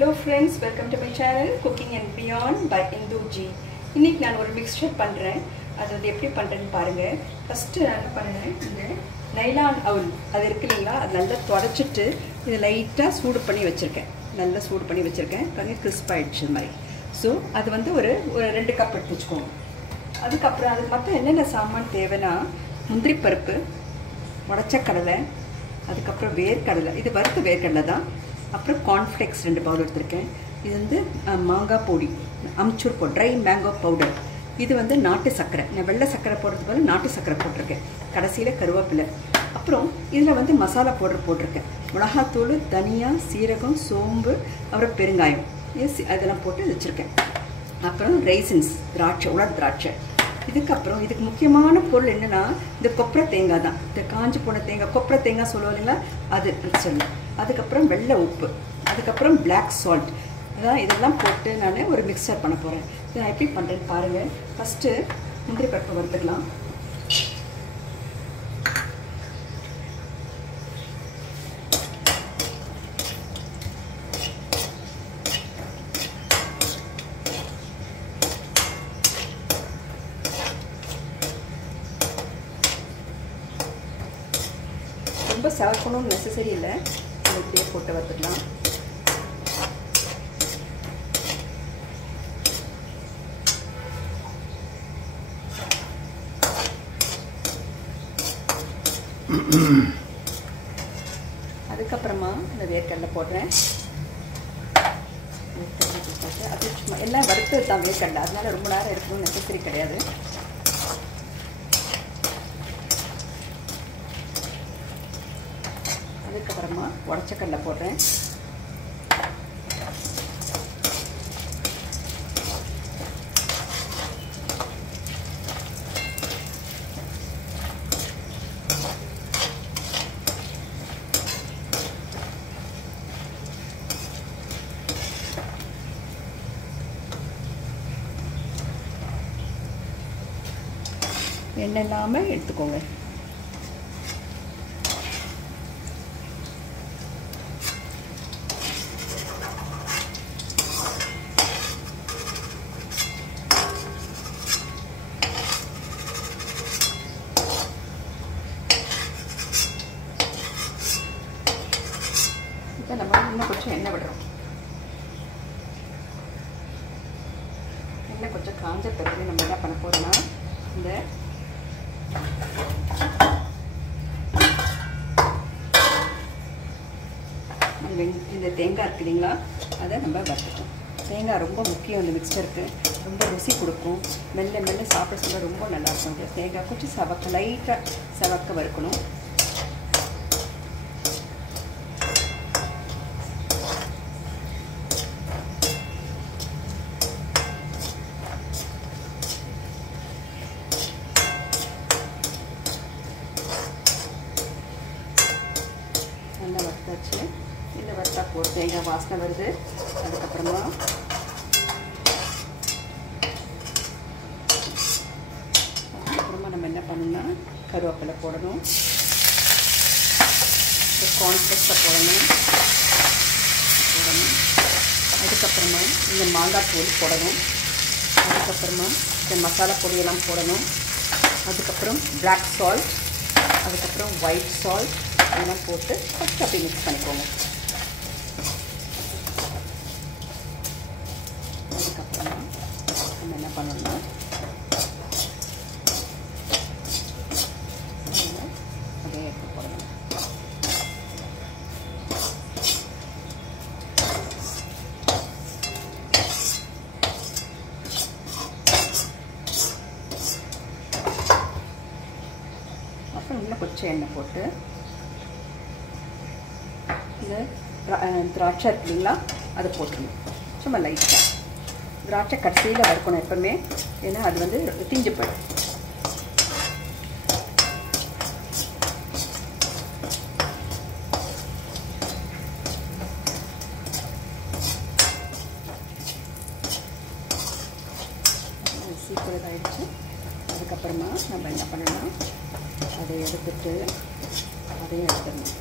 Hello friends, welcome to my channel Cooking and Beyond by Indu G. இன்னைக்கு நான் ஒரு mixture பண்றேன். அது எப்படி பண்றேன்னு பாருங்க. ஃபர்ஸ்ட் நான் என்ன பண்ணேன், இந்த நைலான் அவுல் அது இருக்குங்களா, அது நல்லா தொடச்சிட்டு இத லைட்டா சூடு பண்ணி வச்சிருக்கேன். நல்லா சூடு பண்ணி வச்சிருக்கேன். கண்ணி கிறிஸ்ப் ஆயிடுச்சு மாதிரி. சோ அது வந்து ஒரு 2 கப் எடுத்து வெச்சுக்கோங்க. அதுக்கு அப்புறம் அதுக்கு மத்த என்னென்ன சாமான் தேவைனா முந்திரி பருப்பு, உடைச்ச கடலை, அதுக்கு அப்புறம் வேர்க்கடலை. இது வறுத்த வேர்க்கடலை தான். அப்புறம் கார்ன்ஃப்ளேக்ஸ் 2 பவுல் எடுத்துர்க்கேன். இது வந்து மாங்காய் பொடி, amchur powder, try mango powder. இது வந்து நாட்டு சக்கரை. நான் வெள்ளை சக்கரை போடுறதுக்கு பதிலா நாட்டு சக்கரை போட்டுருக்கேன். கடைசியில் கருவேப்பிலை. அப்புறம் இதில் வந்து மசாலா பவுடர் போட்டிருக்கேன். மிளகாத்தூள், தனியா, சீரகம், சோம்பு, அப்புறம் பெருங்காயம் அதெல்லாம் போட்டு வச்சுருக்கேன். அப்புறம் ரைசின்ஸ், திராட்சை, உலர் திராட்சை. இதுக்கப்புறம் இதுக்கு முக்கியமான பொருள் என்னென்னா இந்த கொப்பரை தேங்காய் தான். இந்த காஞ்சி போன தேங்காய், கொப்பரை தேங்காய் சொல்லுவோம் இல்லைங்களா, அது சொல்லணும். அதுக்கப்புறம் வெள்ளை உப்பு, அதுக்கப்புறம் பிளாக் சால்ட். அதான் இதெல்லாம் போட்டு நான் ஒரு மிக்சர் பண்ண போகிறேன். இதை நான் எப்படி பண்ணுறேன்னு பாருங்கள். ஃபஸ்ட்டு முந்திரி பருப்பை வறுத்துக்கலாம். ரொம்ப செவக்கணும்னு நெசசரி இல்லை, இப்படியே போட்டு வறுத்துக்கலாம். அதுக்கப்புறமா இந்த வேர்க்கடலை போடுறேன். அது சும்மா எல்லாம் வறுத்து தான் வேர்க்கடலை, அதனால ரொம்ப நேரம் இருக்கணும்னு நெசசரி கிடையாது. அதுக்கப்புறமா உடைச்ச கடலை போடுறேன். எண்ணெய் இல்லாமல் எடுத்துக்கோங்க. இப்போ நம்ம இன்னும் கொஞ்சம் எண்ணெய் விடுறோம். எண்ணெய் கொஞ்சம் காஞ்ச பிறகு நம்ம என்ன பண்ண போகிறோம்னா, இந்த தேங்காய் இருக்கு இல்லைங்களா, அதை நம்ம வறுத்துக்கணும். தேங்காய் ரொம்ப முக்கியம் இந்த மிக்சருக்கு. ரொம்ப ருசி கொடுக்கும். மெல்ல மெல்ல சாப்பிட சொல்ல ரொம்ப நல்லாயிருக்கும். தேங்காய் கொஞ்சம் சவக்க, லைட்டாக சவக்க வறுக்கணும். நல்லா வறுத்தாச்சு. இந்த வறுத்தா போட்டு தேங்காய் வாசனை வருது. அதுக்கப்புறமா நம்ம என்ன பண்ணணும்னா கருவேப்பிலை போடணும், கார்ன்ஃப்ளேக்ஸை போடணும். அதுக்கப்புறமா இந்த மாங்காய் தூள் போடணும். அதுக்கப்புறமா இந்த மசாலா பொடியெல்லாம் போடணும். அதுக்கப்புறம் பிளாக் சால்ட், அதுக்கப்புறம் ஒயிட் சால்ட் இதெல்லாம் போட்டு ஃபஸ்ட்டு அப்படி மிக்ஸ் பண்ணிக்கோங்க. அதுக்கப்புறமா நம்ம என்ன பண்ணணும்னா அதே எடுத்து போடணும். அப்புறம் இன்னும் கொஞ்சம் எண்ணெய் போட்டு இந்த திராட்சை இருக்குங்களா, அதை போட்டுக்கணும். சும்மா லைட்டாக திராட்சை கடைசியில் வறுக்கணும் எப்பவுமே, ஏன்னா அது வந்து தீஞ்சு போயிடும். சீக்கிரம் ஆயிடுச்சு. அதுக்கப்புறமா நம்ம என்ன பண்ணணும், அதை எடுத்துட்டு அதையும் எடுத்துடணும்.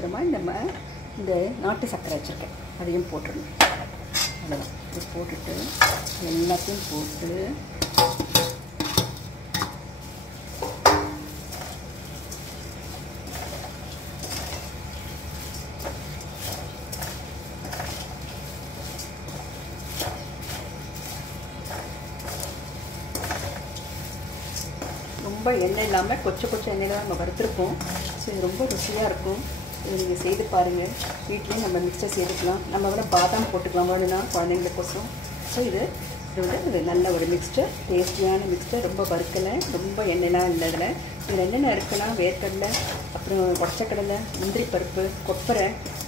அப்புறமா இந்த நாட்டு சர்க்கரை வச்சுருக்கேன், அதையும் போட்டுடணும். அவ்வளோதான். இது போட்டுட்டு எல்லாத்தையும் போட்டு ரொம்ப எண்ணெய் இல்லாமல் கொச்ச எண்ணெயில் தான் நம்ம வறுத்துருப்போம். ஸோ இது ரொம்ப ருசியாக இருக்கும். இதை நீங்கள் செய்து பாருங்கள். வீட்லேயும் நம்ம மிக்சர் செய்துக்கலாம். நம்ம விட பாதாம் போட்டுக்கலாம் வேணும்னா குழந்தைங்களுக்கோசம். ஸோ இது நல்ல ஒரு மிக்ஸ்டர், டேஸ்டியான மிக்ஸ்டர். ரொம்ப வறுக்கலை, ரொம்ப எண்ணெய்லாம் இல்லை. இதில் என்னென்ன இருக்குன்னா வேர்க்கடலை, அப்புறம் உடச்சக்கடலை, முந்திரி பருப்பு, கொப்பரை,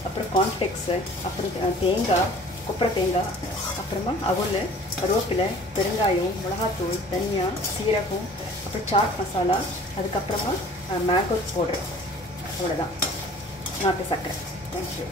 அப்புறம் கார்ன்ஃப்ளெக்ஸு, அப்புறம் தேங்காய், கொப்பரை தேங்காய், அப்புறமா அவல், கருவேப்பிலை, பெருங்காயம், மிளகாத்தூள், தனியா, சீரகம், அப்புறம் சாட் மசாலா, அதுக்கப்புறமா மேங்கோ பவுடர். அவ்வளோதான். நாட்டு சர்க்கரை. தேங்க்யூ.